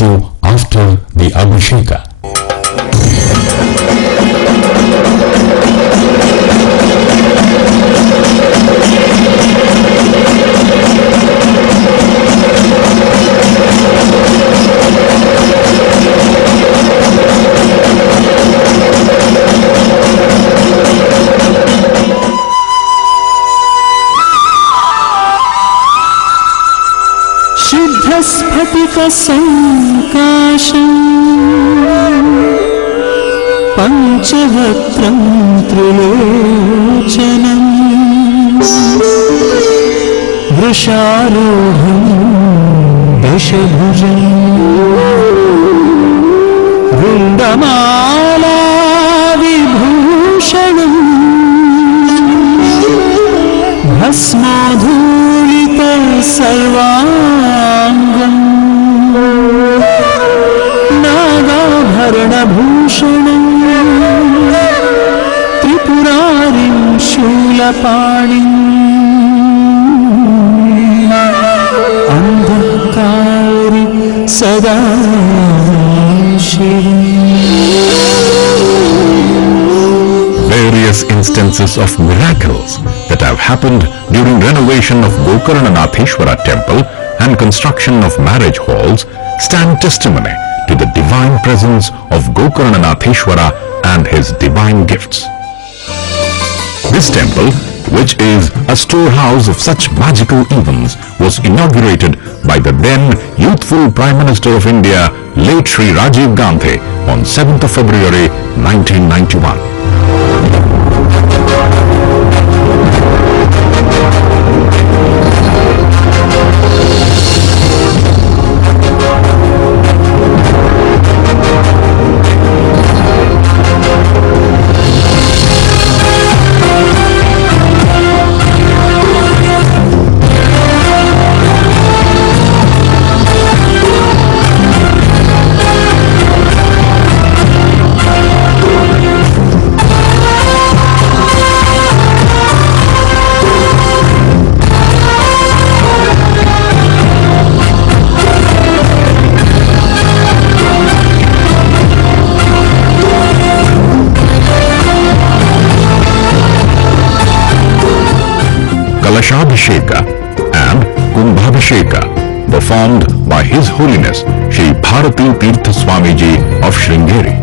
statue after the Abhisheka. स्फटिकसङ्काशम् पञ्चवक्त्रं त्रिलोचनम् वृषारूढं दशभुजम् वृन्दमाला विभूषणम् भस्मोधूलित सर्वाङ्गम् नागाभरणभूषणम् त्रिपुरारिं शूलपाणिम् अन्धकारि सदा Various instances of miracles that have happened during renovation of Gokarnatheshwara temple and construction of marriage halls stand testimony to the divine presence of Gokarnatheshwara and his divine gifts. This temple, which is a storehouse of such magical events, was inaugurated by the then youthful Prime Minister of India, late Shri Rajiv Gandhi, on 7th of February 1991. Abhisheka and Kumbhabhisheka performed by His Holiness Shri Bharati Tirtha Swamiji of Sringeri.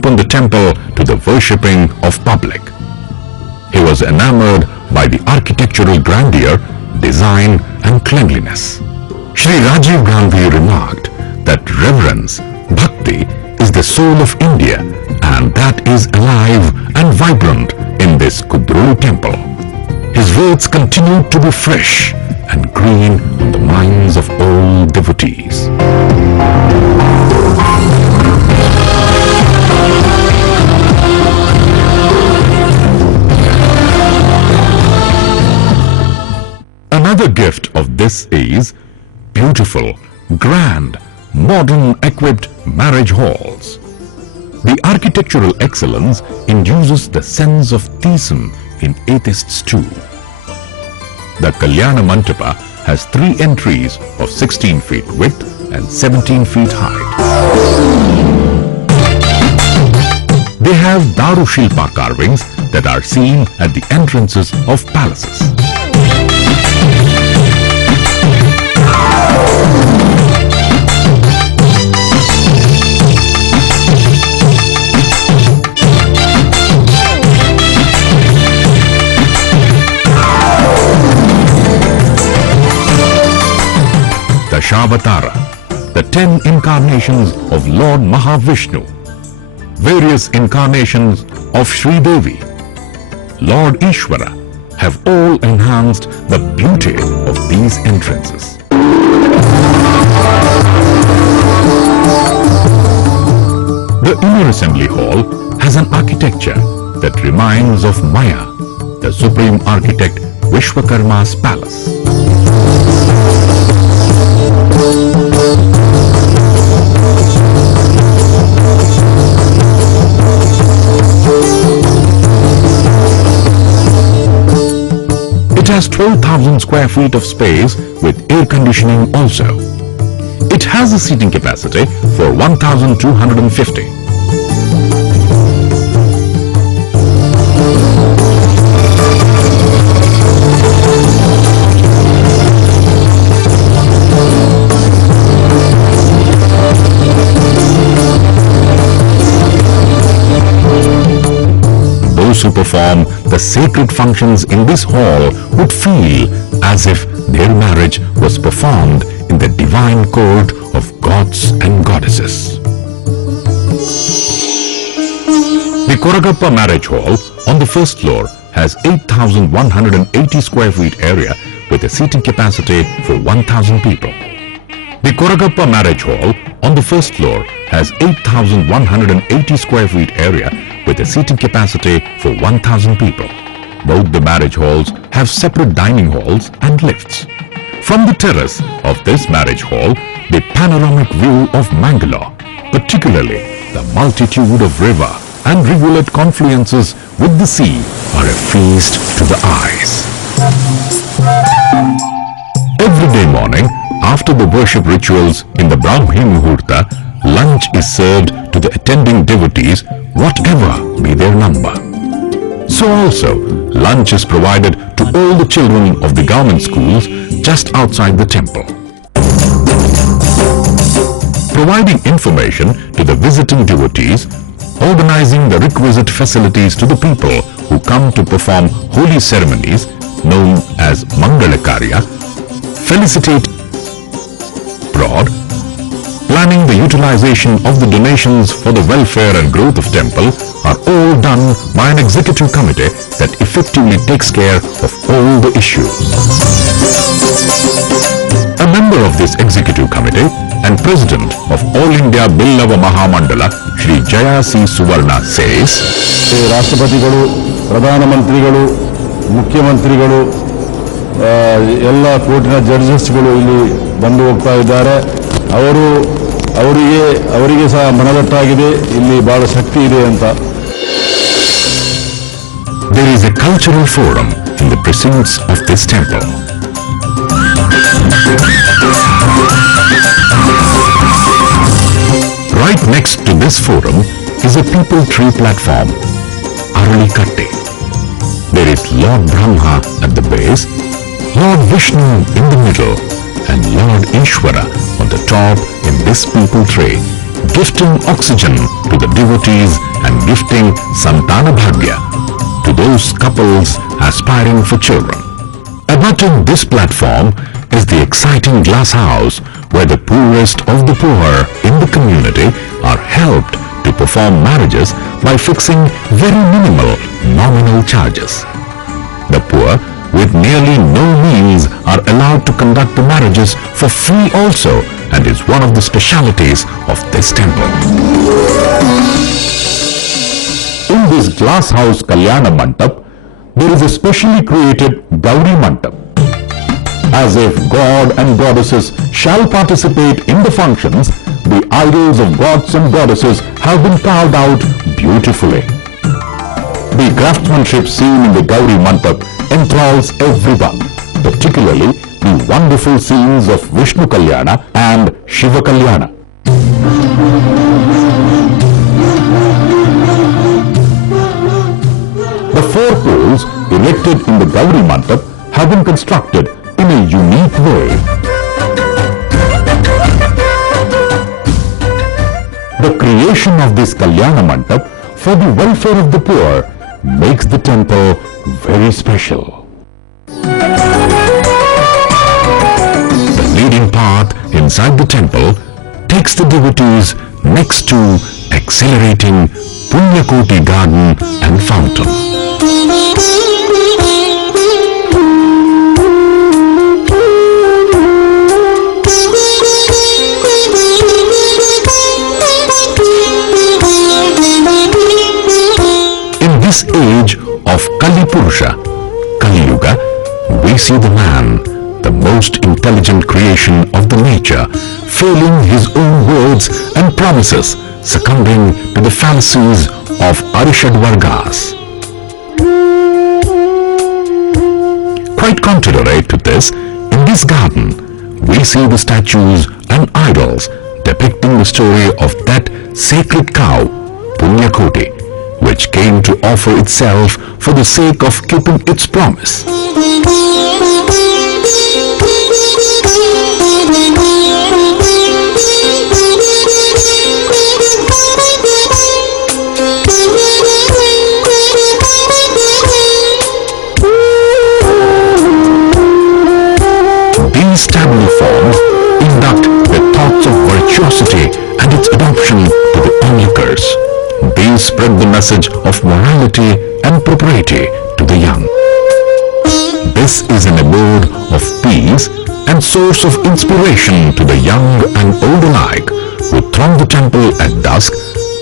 Opened the temple to the worshipping of public. He was enamored by the architectural grandeur, design and cleanliness. Shri Rajiv Gandhi remarked that reverence, bhakti, is the soul of India, and that is alive and vibrant in this Kudroli temple. His words continued to be fresh and green on the minds of all devotees. Another gift of this is beautiful, grand, modern equipped marriage halls. The architectural excellence induces the sense of theism in atheists too. The Kalyana Mandapa has 3 entries of 16 feet width and 17 feet height. They have Daru Shilpa carvings that are seen at the entrances of palaces. Dashavatara, the 10 incarnations of Lord Mahavishnu, various incarnations of Shri Devi, Lord Ishvara have all enhanced the beauty of these entrances. The inner assembly hall has an architecture that reminds of Maya, the supreme architect Vishwakarma's palace. It has 12,000 square feet of space with air conditioning also. It has a seating capacity for 1,250. Those who perform the sacred functions in this hall would feel as if their marriage was performed in the divine court of gods and goddesses. The Koragappa marriage hall on the first floor has 8,180 square feet area with a seating capacity for 1,000 people. The Koragappa marriage hall on the first floor has 8,180 square feet area with a seating capacity for 1,000 people. Both the marriage halls have separate dining halls and lifts. From the terrace of this marriage hall, the panoramic view of Mangalore, particularly the multitude of river and rivulet confluences with the sea, are a feast to the eyes. Every day morning, after the worship rituals in the Brahmi Muhurta, lunch is served to the attending devotees, whatever be their number. So also, lunch is provided to all the children of the government schools just outside the temple. Providing information to the visiting devotees, organizing the requisite facilities to the people who come to perform holy ceremonies known as Mangalakarya, felicitate abroad, planning the utilization of the donations for the welfare and growth of temple are all done by an executive committee that effectively takes care of all the issues. A member of this executive committee and president of All India Billava Mahamandala, Shri Jaya C. Suvarna says, ರಾಷ್ಟ್ರಪತಿಗಳು, ಪ್ರಧಾನಮಂತ್ರಿಗಳು, ಮುಖ್ಯಮಂತ್ರಿಗಳು, ಎಲ್ಲ ಕೋರ್ಟಿನ ಜಡ್ಜಸ್ಗಳು ಇಲ್ಲಿ ಬಂದು ಹೋಗ್ತಾ ಇದ್ದಾರೆ. ಅವರಿಗೆ ಸಹ ಮನದಟ್ಟಾಗಿದೆ, ಇಲ್ಲಿ ಬಹಳ ಶಕ್ತಿ ಇದೆ ಅಂತ. There is a cultural forum in the precincts of this temple. Right next to this forum is a people tree platform, Arulikatte. There is Lord Brahma at the base, Lord Vishnu in the middle, and Lord Ishvara on the top in this people tree, gifting oxygen to the devotees and gifting Santana Bhagya to those couples aspiring for children. Abutting this platform is the exciting glass house where the poorest of the poor in the community are helped to perform marriages by fixing very minimal nominal charges. The poor with nearly no means are allowed to conduct the marriages for free also, and is one of the specialities of this temple. In this glass house Kalyana Mandap, there is a specially created Gauri Mandap. As if God and goddesses shall participate in the functions, the idols of gods and goddesses have been carved out beautifully. The craftsmanship seen in the Gauri Mandap enthralls everyone, particularly the wonderful scenes of Vishnu Kalyana and Shiva Kalyana. The four poles erected in the Gauri Mandap have been constructed in a unique way. The creation of this Kalyana Mandap for the welfare of the poor makes the temple very special. The leading path inside the temple takes the devotees next to exhilarating Punyakoti garden and fountain. age of Kali Purusha, Kali Yuga, we see the man, the most intelligent creation of the nature, failing his own words and promises, succumbing to the fallacies of Arishad Vargas. Quite contrary to this, in this garden, we see the statues and idols depicting the story of that sacred cow, Punyakoti, which came to offer itself for the sake of keeping its promise. These tableau forms induct the thoughts of virtuosity and its adoption to the onlookers. These spread the message of morality and propriety to the young. This is an abode of peace and source of inspiration to the young and old alike who throng the temple at dusk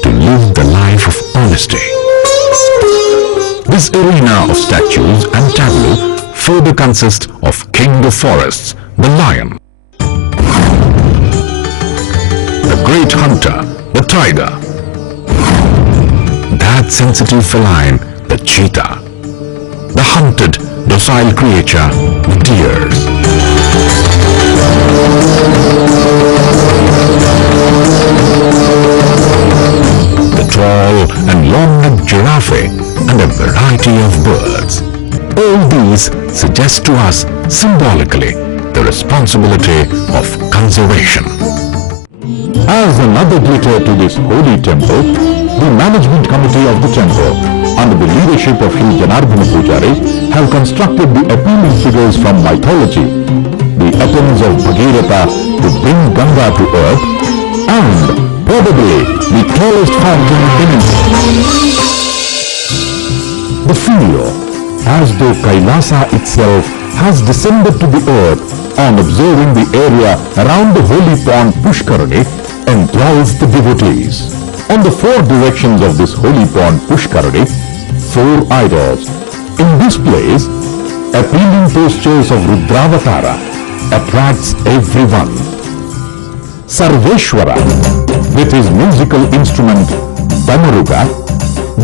to live the life of honesty. This arena of statues and tableau further consists of King of Forests, the lion, the great hunter, the tiger, that sensitive feline, the cheetah, the hunted, docile creature, the deers. The tall and long-necked giraffe and a variety of birds. All these suggest to us symbolically the responsibility of conservation. As another glitter to this holy temple, the management committee of the temple, under the leadership of Shri Janardhana Pujari, have constructed the appealing figures from mythology, the epics of Bhagirath to bring Ganga to earth, and probably the tallest fountain in India. The feel, as though Kailasa itself has descended to the earth on observing the area around the holy pond Pushkarani, enthralls the devotees. On the four directions of this holy pond Pushkarani, 4 idols. In this place, appealing postures of Rudravatara attracts everyone. Sarveshwara, with his musical instrument Damaruga,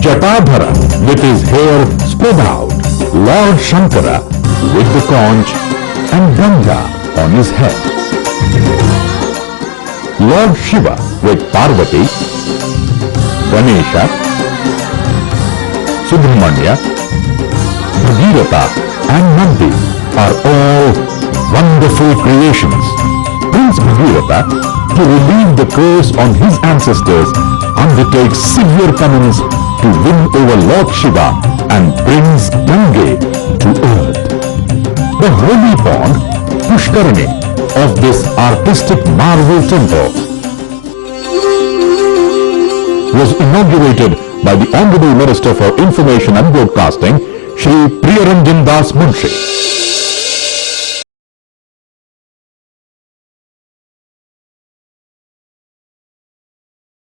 Jatadhara, with his hair spread out, Lord Shankara, with the conch, and Ganga on his head. Lord Shiva with Parvati, Ganesha, Subramanya, Bhagirath and Nandi are all wonderful creations. Prince Bhagirath, to relieve the curse on his ancestors, undertakes severe penance to win over Lord Shiva and brings Ganga to earth. The holy pond, Pushkarani, of this artistic marvel temple was inaugurated by the Honorable Minister for Information and Broadcasting, Shri Priyaranjan Das Munshi.